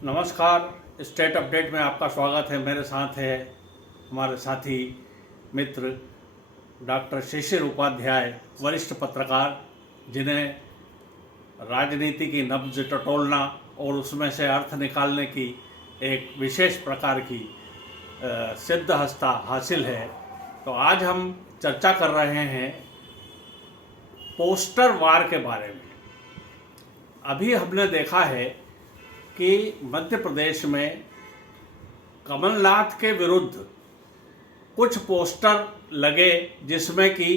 नमस्कार। State update में आपका स्वागत है। मेरे साथ है हमारे साथी मित्र डॉक्टर शिशिर उपाध्याय, वरिष्ठ पत्रकार, जिन्हें राजनीति की नब्ज टटोलना और उसमें से अर्थ निकालने की एक विशेष प्रकार की सिद्धहस्ता हासिल है। तो आज हम चर्चा कर रहे हैं पोस्टर वार के बारे में। अभी हमने देखा है कि मध्य प्रदेश में कमलनाथ के विरुद्ध कुछ पोस्टर लगे जिसमें कि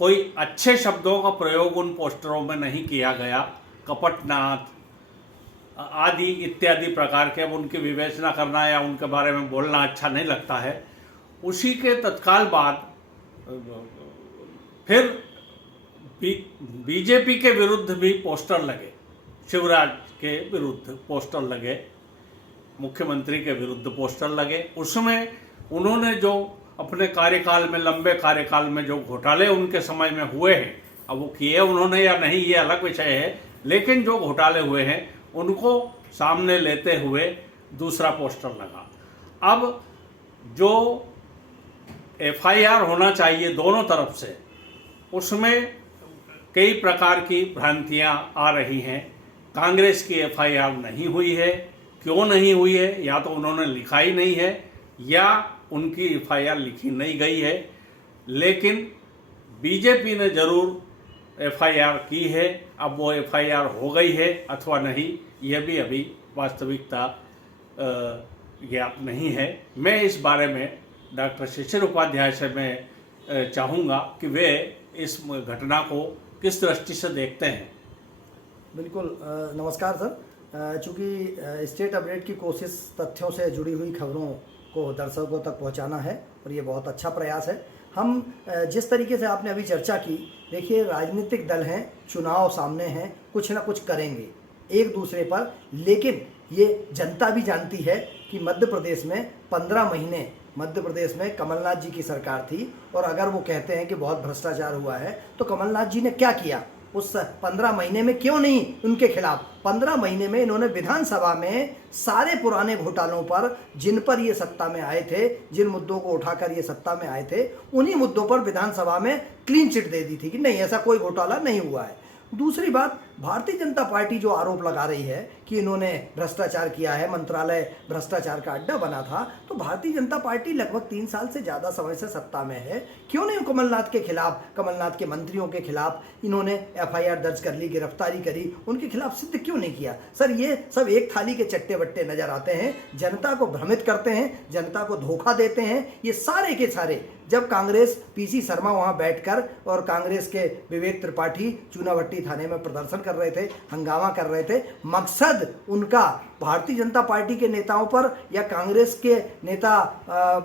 कोई अच्छे शब्दों का प्रयोग उन पोस्टरों में नहीं किया गया। कपटनाथ आदि इत्यादि प्रकार के, अब उनकी विवेचना करना या उनके बारे में बोलना अच्छा नहीं लगता है। उसी के तत्काल बाद फिर बीजेपी के विरुद्ध भी पोस्टर लगे, शिवराज के विरुद्ध पोस्टर लगे, मुख्यमंत्री के विरुद्ध पोस्टर लगे। उसमें उन्होंने जो अपने कार्यकाल में, लंबे कार्यकाल में जो घोटाले उनके समय में हुए हैं, अब वो किए उन्होंने या नहीं ये अलग विषय है, लेकिन जो घोटाले हुए हैं उनको सामने लेते हुए दूसरा पोस्टर लगा। अब जो एफआईआर होना चाहिए दोनों तरफ से, उसमें कई प्रकार की भ्रांतियां आ रही हैं। कांग्रेस की एफआईआर नहीं हुई है। क्यों नहीं हुई है? या तो उन्होंने लिखा ही नहीं है या उनकी एफआईआर लिखी नहीं गई है। लेकिन बीजेपी ने जरूर एफआईआर की है। अब वो एफआईआर हो गई है अथवा नहीं, यह भी अभी वास्तविकता ज्ञात नहीं है। मैं इस बारे में डॉक्टर शिशिर उपाध्याय से मैं चाहूँगा कि वे इस घटना को किस दृष्टि से देखते हैं। बिल्कुल, नमस्कार सर। चूँकि स्टेट अपडेट की कोशिश तथ्यों से जुड़ी हुई खबरों को दर्शकों तक पहुंचाना है और ये बहुत अच्छा प्रयास है। हम जिस तरीके से आपने अभी चर्चा की, देखिए राजनीतिक दल हैं, चुनाव सामने हैं, कुछ ना कुछ करेंगे एक दूसरे पर, लेकिन ये जनता भी जानती है कि मध्य प्रदेश में 15 महीने मध्य प्रदेश में कमलनाथ जी की सरकार थी, और अगर वो कहते हैं कि बहुत भ्रष्टाचार हुआ है तो कमलनाथ जी ने क्या किया उस 15 महीने में? क्यों नहीं उनके खिलाफ 15 महीने में इन्होंने विधानसभा में सारे पुराने घोटालों पर, जिन पर ये सत्ता में आए थे, जिन मुद्दों को उठाकर ये सत्ता में आए थे, उन्हीं मुद्दों पर विधानसभा में क्लीन चिट दे दी थी कि नहीं, ऐसा कोई घोटाला नहीं हुआ है। दूसरी बात, भारतीय जनता पार्टी जो आरोप लगा रही है कि इन्होंने भ्रष्टाचार किया है, मंत्रालय भ्रष्टाचार का अड्डा बना था, तो भारतीय जनता पार्टी लगभग 3 साल से ज़्यादा समय से सत्ता में है। क्यों नहीं कमलनाथ के खिलाफ, कमलनाथ के मंत्रियों के खिलाफ इन्होंने एफआईआर दर्ज कर ली, गिरफ्तारी करी, उनके खिलाफ सिद्ध क्यों नहीं किया? सर, ये सब एक थाली के चट्टे बट्टे नजर आते हैं, जनता को भ्रमित करते हैं, जनता को धोखा देते हैं। ये सारे के सारे, जब कांग्रेस पीसी शर्मा वहाँ बैठकर और कांग्रेस के विवेक त्रिपाठी चूनाभट्टी थाने में प्रदर्शन कर रहे थे, हंगामा कर रहे थे, मकसद उनका भारतीय जनता पार्टी के नेताओं पर या कांग्रेस के नेता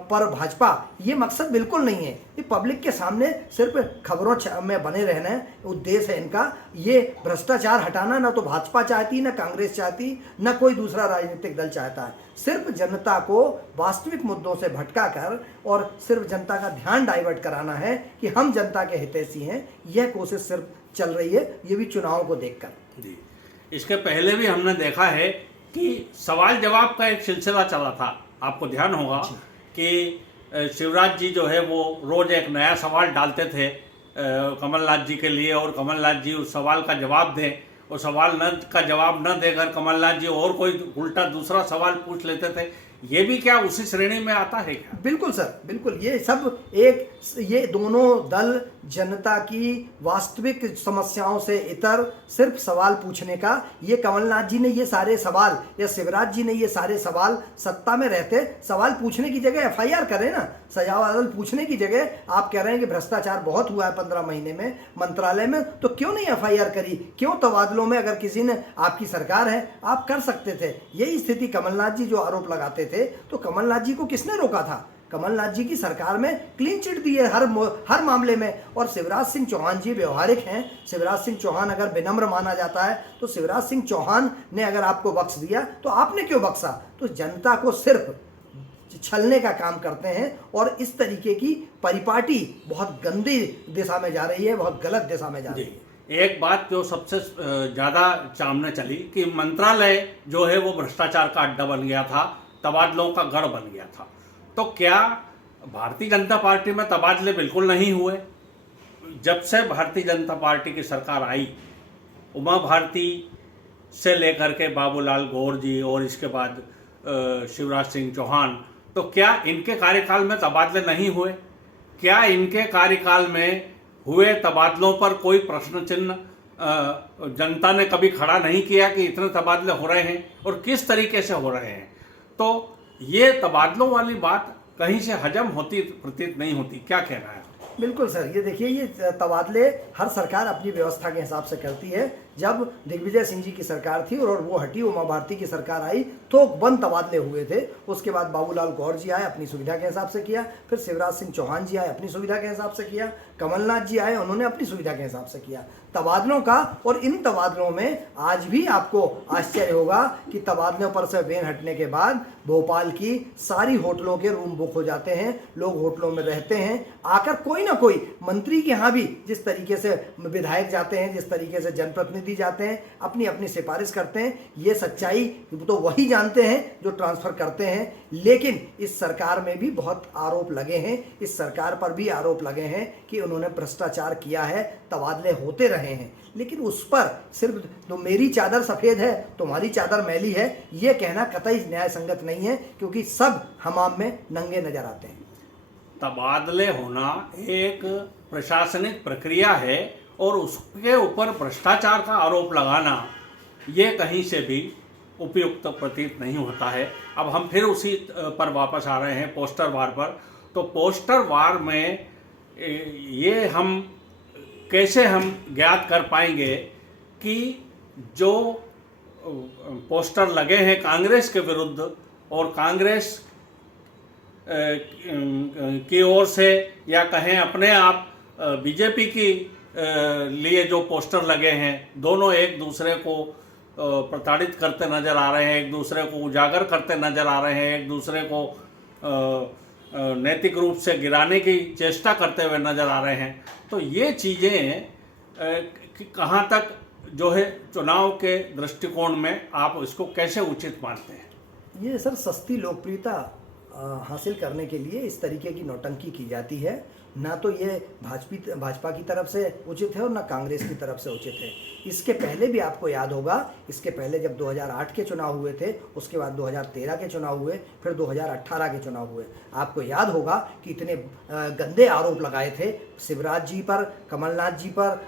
पर भाजपा, ये मकसद बिल्कुल नहीं है। ये पब्लिक के सामने सिर्फ खबरों में बने रहना उद्देश्य है इनका। ये भ्रष्टाचार हटाना ना तो भाजपा चाहती, ना कांग्रेस चाहती, ना कोई दूसरा राजनीतिक दल चाहता है। सिर्फ जनता को वास्तविक मुद्दों से भटका कर और सिर्फ जनता का ध्यान डाइवर्ट कराना है कि हम जनता के हितैषी हैं, यह कोशिश सिर्फ चल रही है, ये भी चुनाव को देखकर। जी, इसके पहले भी हमने देखा है कि सवाल जवाब का एक सिलसिला चला था। आपको ध्यान होगा कि शिवराज जी जो है वो रोज एक नया सवाल डालते थे कमलनाथ जी के लिए, और कमलनाथ जी उस सवाल का जवाब दें। वो सवाल का जवाब न देकर कमलनाथ जी और कोई उल्टा दूसरा सवाल पूछ लेते थे। ये भी क्या उसी श्रेणी में आता है क्या? बिल्कुल सर, बिल्कुल। ये सब ये दोनों दल जनता की वास्तविक समस्याओं से इतर सिर्फ सवाल पूछने का, ये कमलनाथ जी ने ये सारे सवाल या शिवराज जी ने ये सारे सवाल सत्ता में रहते सवाल पूछने की जगह एफआईआर करें ना। सवाल पूछने की जगह आप कह रहे हैं कि भ्रष्टाचार बहुत हुआ है 15 महीने में मंत्रालय में, तो क्यों नहीं एफआईआर करी? क्यों तबादलों में, अगर किसी ने, आपकी सरकार है, आप कर सकते थे। यही स्थिति कमलनाथ जी जो आरोप लगाते थे, तो कमलनाथ जी को किसने रोका था? कमलनाथ जी की सरकार में क्लीन चिट दी है हर मामले में। और शिवराज सिंह चौहान जी व्यवहारिक हैं। शिवराज सिंह चौहान अगर विनम्र माना जाता है, तो शिवराज सिंह चौहान ने अगर आपको बख्श दिया तो आपने क्यों बख्शा? तो जनता को सिर्फ छलने का काम करते हैं, और इस तरीके की परिपाटी बहुत गंदी दिशा में जा रही है, बहुत गलत दिशा में जा रही है। एक बात जो सबसे ज़्यादा सामने चली कि मंत्रालय जो है वो भ्रष्टाचार का अड्डा बन गया था, तबादलों का गढ़ बन गया था। तो क्या भारतीय जनता पार्टी में तबादले बिल्कुल नहीं हुए? जब से भारतीय जनता पार्टी की सरकार आई, उमा भारती से लेकर के बाबूलाल गौर जी और इसके बाद शिवराज सिंह चौहान, तो क्या इनके कार्यकाल में तबादले नहीं हुए? क्या इनके कार्यकाल में हुए तबादलों पर कोई प्रश्न चिन्ह जनता ने कभी खड़ा नहीं किया कि इतने तबादले हो रहे हैं और किस तरीके से हो रहे हैं? तो ये तबादलों वाली बात कहीं से हजम होती प्रतीत नहीं होती। क्या कहना है? बिल्कुल सर, ये देखिए, ये तबादले हर सरकार अपनी व्यवस्था के हिसाब से करती है। जब दिग्विजय सिंह जी की सरकार थी और वो हटी, उमा भारती की सरकार आई, तो बंद तबादले हुए थे। उसके बाद बाबूलाल गौर जी आए, अपनी सुविधा के हिसाब से किया। फिर शिवराज सिंह चौहान जी आए, अपनी सुविधा के हिसाब से किया। कमलनाथ जी आए, उन्होंने अपनी सुविधा के हिसाब से किया तबादलों का। और इन तबादलों में आज भी आपको आश्चर्य होगा कि तबादलों पर से बैन हटने के बाद भोपाल की सारी होटलों के रूम बुक हो जाते हैं, लोग होटलों में रहते हैं। आकर कोई ना कोई मंत्री के यहाँ भी जिस तरीके से विधायक जाते हैं, जिस तरीके से जनप्रतिनिधि जाते हैं, अपनी अपनी सिफारिश करते हैं, ये सच्चाई तो वही जानते हैं जो ट्रांसफर करते हैं। लेकिन इस सरकार में भी बहुत आरोप लगे हैं, इस सरकार पर भी आरोप लगे हैं कि उन्होंने भ्रष्टाचार किया है, तबादले होते रहे हैं। लेकिन उस पर सिर्फ तो मेरी चादर सफ़ेद है, तुम्हारी चादर मैली है, ये कहना कतई न्याय संगत नहीं है, क्योंकि सब हमाम में नंगे नजर आते हैं। तबादले होना एक प्रशासनिक प्रक्रिया है और उसके ऊपर भ्रष्टाचार का आरोप लगाना ये कहीं से भी उपयुक्त प्रतीत नहीं होता है। अब हम फिर उसी पर वापस आ रहे हैं, पोस्टर वार पर। तो पोस्टर वार में ये हम कैसे हम ज्ञात कर पाएंगे कि जो पोस्टर लगे हैं कांग्रेस के विरुद्ध और कांग्रेस की ओर से, या कहें अपने आप बीजेपी की लिए जो पोस्टर लगे हैं, दोनों एक दूसरे को प्रताड़ित करते नजर आ रहे हैं, एक दूसरे को उजागर करते नजर आ रहे हैं, एक दूसरे को नैतिक रूप से गिराने की चेष्टा करते हुए नजर आ रहे हैं। तो ये चीज़ें कहाँ तक जो है चुनाव के दृष्टिकोण में आप इसको कैसे उचित मानते हैं? ये सर सस्ती लोकप्रियता हासिल करने के लिए इस तरीके की नौटंकी की जाती है। ना तो ये भाजपा की तरफ से उचित है और ना कांग्रेस की तरफ से उचित है। इसके पहले भी आपको याद होगा, इसके पहले जब 2008 के चुनाव हुए थे, उसके बाद 2013 के चुनाव हुए, फिर 2018 के चुनाव हुए। आपको याद होगा कि इतने गंदे आरोप लगाए थे शिवराज जी पर, कमलनाथ जी पर,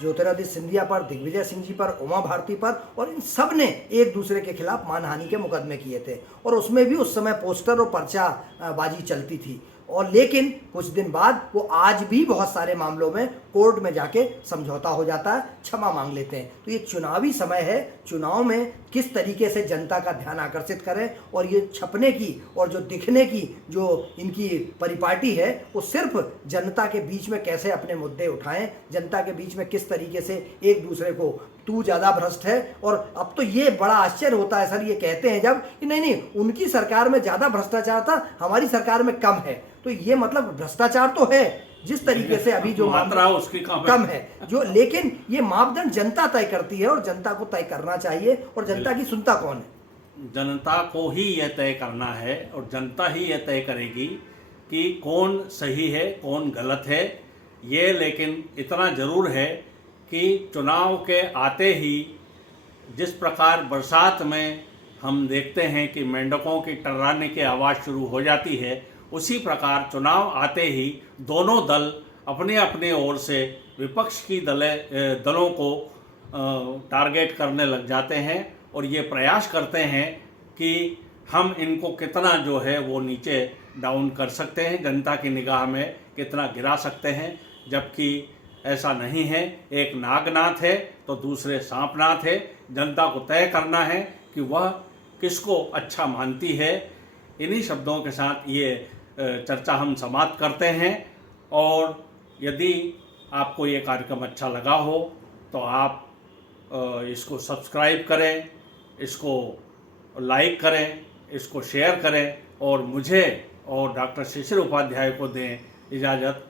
ज्योतिरादित्य सिंधिया पर, दिग्विजय सिंह जी पर, उमा भारती पर, और इन सब ने एक दूसरे के खिलाफ मानहानि के मुकदमे किए थे। और उसमें भी उस समय पोस्टर और पर्चा बाजी चलती थी। और लेकिन कुछ दिन बाद वो आज भी बहुत सारे मामलों में कोर्ट में जाके समझौता हो जाता है, क्षमा मांग लेते हैं। तो ये चुनावी समय है, चुनाव में किस तरीके से जनता का ध्यान आकर्षित करें, और ये छपने की और जो दिखने की जो इनकी परिपाटी है, वो सिर्फ जनता के बीच में कैसे अपने मुद्दे उठाएं, जनता के बीच में किस तरीके से एक दूसरे को तू ज़्यादा भ्रष्ट है। और अब तो ये बड़ा आश्चर्य होता है सर, ये कहते हैं जब कि नहीं उनकी सरकार में ज़्यादा भ्रष्टाचार था, हमारी सरकार में कम है। तो ये मतलब भ्रष्टाचार तो है जिस तरीके से अभी जो मात्रा उसकी कम है जो, लेकिन ये मापदंड जनता तय करती है और जनता को तय करना चाहिए। और जनता की सुनता कौन है? जनता को ही यह तय करना है और जनता ही यह तय करेगी कि कौन सही है कौन गलत है। ये लेकिन इतना जरूर है कि चुनाव के आते ही जिस प्रकार बरसात में हम देखते हैं कि मेंढकों की टर्राने की आवाज़ शुरू हो जाती है, उसी प्रकार चुनाव आते ही दोनों दल अपने अपने ओर से विपक्ष की दलों को टारगेट करने लग जाते हैं और ये प्रयास करते हैं कि हम इनको कितना जो है वो नीचे डाउन कर सकते हैं, जनता की निगाह में कितना गिरा सकते हैं। जबकि ऐसा नहीं है, एक नागनाथ है तो दूसरे सांपनाथ है। जनता को तय करना है कि वह किसको अच्छा मानती है। इन्हीं शब्दों के साथ ये चर्चा हम समाप्त करते हैं। और यदि आपको ये कार्यक्रम अच्छा लगा हो तो आप इसको सब्सक्राइब करें, इसको लाइक करें, इसको शेयर करें और मुझे और डॉक्टर शिशिर उपाध्याय को दें इजाज़त।